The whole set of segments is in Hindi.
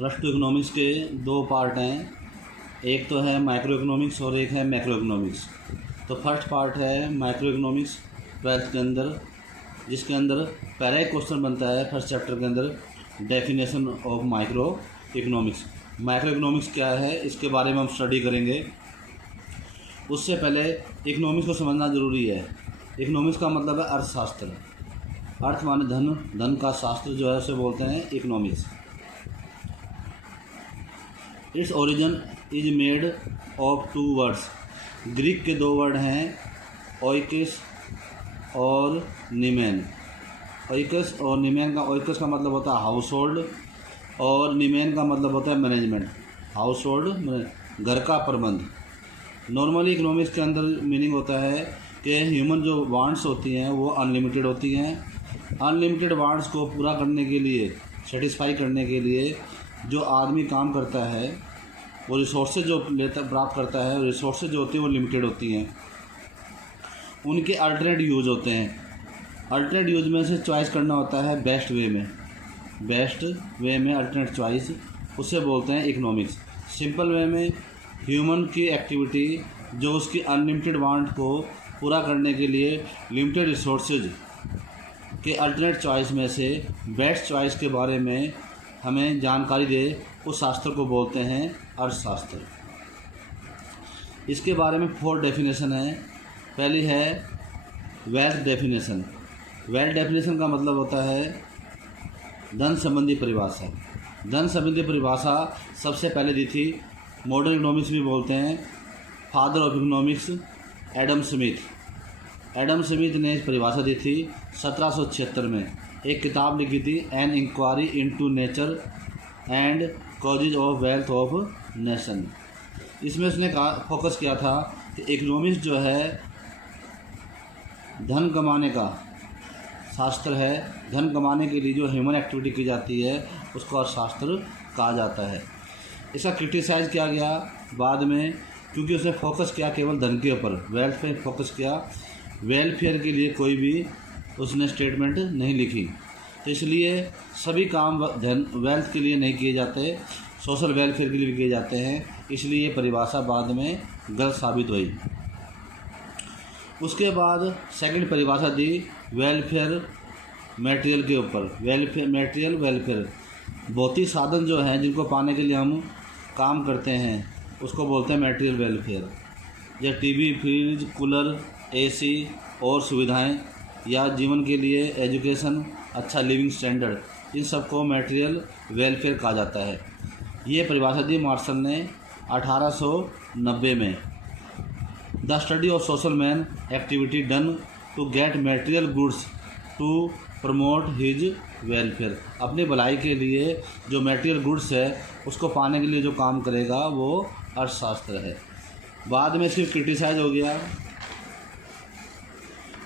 रस्ट इकोनॉमिक्स के दो पार्ट हैं, एक तो है माइक्रो इकोनॉमिक्स और एक है मैक्रो इकोनॉमिक्स। तो फर्स्ट पार्ट है माइक्रो इकोनॉमिक्स 12th के अंदर, जिसके अंदर पहला एक क्वेश्चन बनता है फर्स्ट चैप्टर के अंदर, definition of micro economics. Micro economics क्या है इसके बारे में हम स्टडी करेंगे। उससे पहले इकोनॉमिक्स को समझना ज़रूरी है। इकोनॉमिक्स का मतलब है अर्थशास्त्र। अर्थ माने धन, धन का शास्त्र जो है उसे बोलते हैं economics. Its origin is made of 2 words. Greek के 2 वर्ड हैं, ओइकस और निमेन। ओइकस और निमेन का, ओइकस का मतलब होता है हाउस होल्ड और निमेन का मतलब होता है मैनेजमेंट। हाउस होल्ड घर का प्रबंध। नॉर्मली इकोनॉमिक्स के अंदर मीनिंग होता है कि ह्यूमन जो वांट्स होती हैं वो अनलिमिटेड होती हैं। अनलिमिटेड वांट्स को पूरा करने के लिए, सेटिस्फाई करने के लिए जो आदमी काम करता है, वो रिसोर्सेज जो प्राप्त करता है, रिसोर्सेज जो होती हैं वो लिमिटेड होती हैं। उनके अल्टरनेट यूज़ होते हैं। अल्टरनेट यूज़ में से चॉइस करना होता है बेस्ट वे में, बेस्ट वे में अल्टरनेट चॉइस, उसे बोलते हैं इकोनॉमिक्स। सिंपल वे में ह्यूमन की एक्टिविटी जो उसकी अनलिमिटेड वांट को पूरा करने के लिए लिमिटेड रिसोर्सेज के अल्टरनेट चॉइस में से बेस्ट चॉइस के बारे में हमें जानकारी दे, उस शास्त्र को बोलते हैं अर्थशास्त्र। इसके बारे में 4 डेफिनेशन है। पहली है वेल्थ डेफिनेशन। वेल्थ डेफिनेशन का मतलब होता है धन संबंधी परिभाषा। धन संबंधी परिभाषा सबसे पहले दी थी, मॉडर्न इकोनॉमिक्स भी बोलते हैं, father of economics Adam Smith. Adam Smith ने इस परिभाषा दी थी 1776 में। एक किताब लिखी थी, an inquiry into nature and causes of wealth of nation. इसमें उसने फोकस किया था कि इकोनॉमिक्स जो है धन कमाने का शास्त्र है। धन कमाने के लिए जो ह्यूमन एक्टिविटी की जाती है उसको अर्थशास्त्र कहा जाता है। इसका क्रिटिसाइज़ किया गया बाद में, क्योंकि उसने फोकस किया केवल धन के ऊपर, वेल्थ पे फोकस किया। वेलफेयर के लिए कोई भी उसने स्टेटमेंट नहीं लिखी। तो इसलिए सभी काम वेल्थ के लिए नहीं किए जाते, सोशल वेलफेयर के लिए भी किए जाते हैं। इसलिए ये परिभाषा बाद में गलत साबित हुई। उसके बाद सेकंड परिभाषा दी वेलफेयर मटेरियल के ऊपर। वेलफेयर मटेरियल वेलफेयर, भौतिक साधन जो हैं जिनको पाने के लिए हम काम करते हैं उसको बोलते हैं मटेरियल वेलफेयर। या टीवी, फ्रिज, कूलर, एसी और सुविधाएं, या जीवन के लिए एजुकेशन, अच्छा लिविंग स्टैंडर्ड, इन सबको मटेरियल वेलफेयर कहा जाता है। ये परिभाषा दी मार्शल ने 1890 में। The study of social man activity done to get material goods to promote his welfare. अपनी भलाई के लिए जो मटेरियल गुड्स है उसको पाने के लिए जो काम करेगा वो अर्थशास्त्र है। बाद में इसकी क्रिटिसाइज हो गया।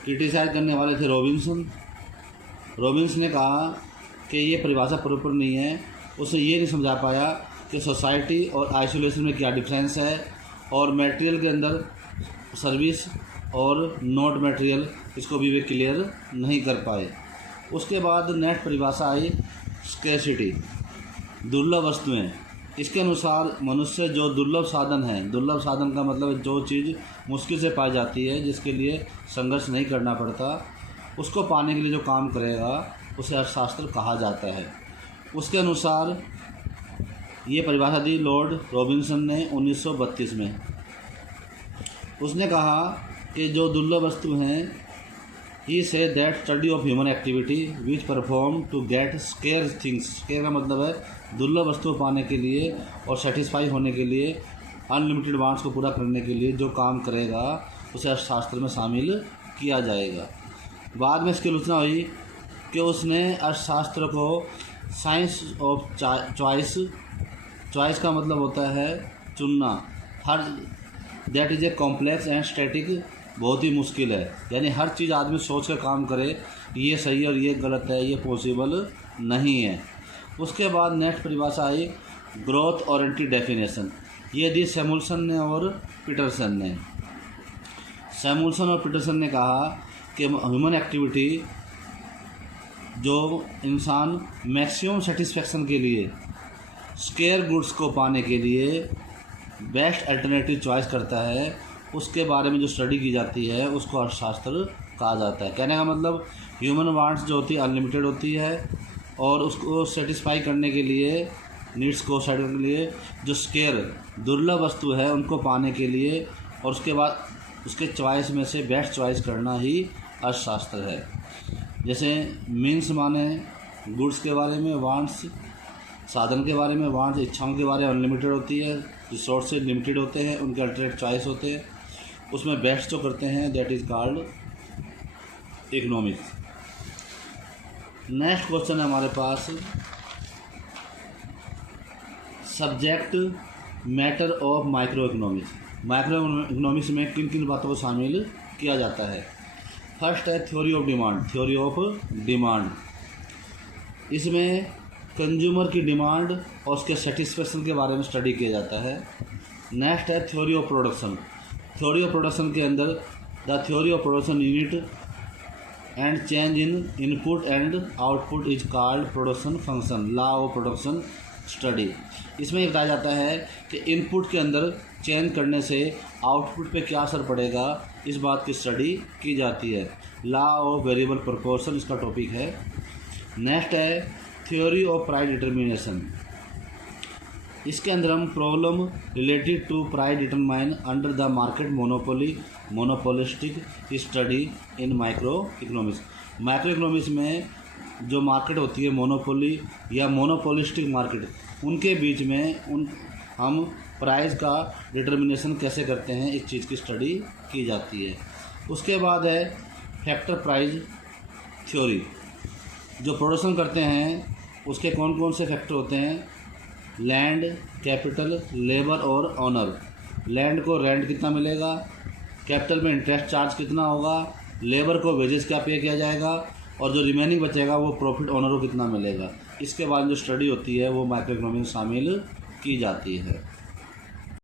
क्रिटिसाइज करने वाले थे रॉबिन्सन। रॉबिन्स ने कहा कि ये परिभाषा प्रॉपर नहीं है। उसने ये नहीं समझा पाया कि सोसाइटी और आइसोलेशन में क्या डिफरेंस है, और मटेरियल के अंदर सर्विस और नॉट मटेरियल, इसको भी वे क्लियर नहीं कर पाए। उसके बाद नेक्स्ट परिभाषा आई स्कैरसिटी, दुर्लभ वस्तुएं। इसके अनुसार मनुष्य जो दुर्लभ साधन है, दुर्लभ साधन का मतलब जो चीज़ मुश्किल से पाई जाती है, जिसके लिए संघर्ष नहीं करना पड़ता, उसको पाने के लिए जो काम करेगा उसे अर्थशास्त्र कहा जाता है। उसके अनुसार ये परिभाषा दी लॉर्ड रॉबिन्सन ने 1932 में। उसने कहा कि जो दुर्लभ वस्तु हैं, ही से that study of human activity which perform to get scare things. Scare का मतलब है दुर्लभ वस्तु पाने के लिए और सेटिस्फाई होने के लिए, अनलिमिटेड वांट्स को पूरा करने के लिए जो काम करेगा उसे अर्थशास्त्र में शामिल किया जाएगा। बाद में इसकी आलोचना हुई कि उसने अर्थशास्त्र को साइंस ऑफ चॉइस, चॉइस का मतलब होता है चुनना, her that is a complex and static, बहुत ही मुश्किल है। यानी हर चीज़ आदमी सोच कर काम करे, ये सही और ये गलत है, ये पॉसिबल नहीं है। उसके बाद नेक्स्ट परिभाषा आई ग्रोथ ओरिएंटेड डेफिनेशन। ये दी सैमुअल्सन ने और पीटरसन ने। सैमुअल्सन और पीटरसन ने कहा कि ह्यूमन एक्टिविटी जो इंसान मैक्सिमम सेटिस्फेक्शन के लिए स्केयर गुड्स को पाने के लिए बेस्ट अल्टरनेटिव चॉइस करता है, उसके बारे में जो स्टडी की जाती है उसको अर्थशास्त्र कहा जाता है। कहने का मतलब ह्यूमन वांट्स जो होती है अनलिमिटेड होती है और उसको सेटिस्फाई करने के लिए, नीड्स को सेट करने के लिए जो स्केयर दुर्लभ वस्तु है उनको पाने के लिए और उसके बाद उसके चॉइस में से बेस्ट चॉइस करना ही अर्थशास्त्र है। जैसे मीन्स माने गुड्स के बारे में, वांट्स साधन के बारे में, वांट्स इच्छाओं के बारे में अनलिमिटेड होती है, रिसोर्सेज लिमिटेड होते हैं, उनके अल्टरनेट चॉइस होते हैं, उसमें बेस्ट जो करते हैं that is called economics. Next question है हमारे पास subject matter of micro economics. Micro economics में किन किन बातों को शामिल किया जाता है। फर्स्ट है theory of demand. Theory of demand, इसमें कंज्यूमर की डिमांड और उसके सेटिस्फेक्शन के बारे में स्टडी किया जाता है। नेक्स्ट है theory of production. Theory of production के अंदर the theory of production unit and change in input and output is called production function, law of production study. इसमें बताया जाता है कि इनपुट के अंदर चेंज करने से आउटपुट पे क्या असर पड़ेगा, इस बात की स्टडी की जाती है। लॉ ऑफ वेरिएबल प्रोपोर्शन इसका टॉपिक है। नेक्स्ट है थ्योरी ऑफ प्राइस डिटर्मिनेशन। इसके अंदर हम problem related to price determine under the market monopoly monopolistic study in micro economics. Micro economics में जो मार्केट होती है मोनोपोली या मोनोपोलिस्टिक मार्केट, उनके बीच में हम प्राइस का डिटर्मिनेशन कैसे करते हैं, इस चीज़ की स्टडी की जाती है। उसके बाद है फैक्टर प्राइस थ्योरी। जो प्रोडक्शन करते हैं उसके कौन कौन से फैक्टर होते हैं, लैंड, कैपिटल, लेबर और ऑनर। लैंड को रेंट कितना मिलेगा, कैपिटल में इंटरेस्ट चार्ज कितना होगा, लेबर को वेजेस क्या पे किया जाएगा और जो रिमेनिंग बचेगा वो प्रॉफिट ऑनर को कितना मिलेगा। इसके बाद जो स्टडी होती है वो माइक्रो इकोनॉमिक्स में शामिल की जाती है।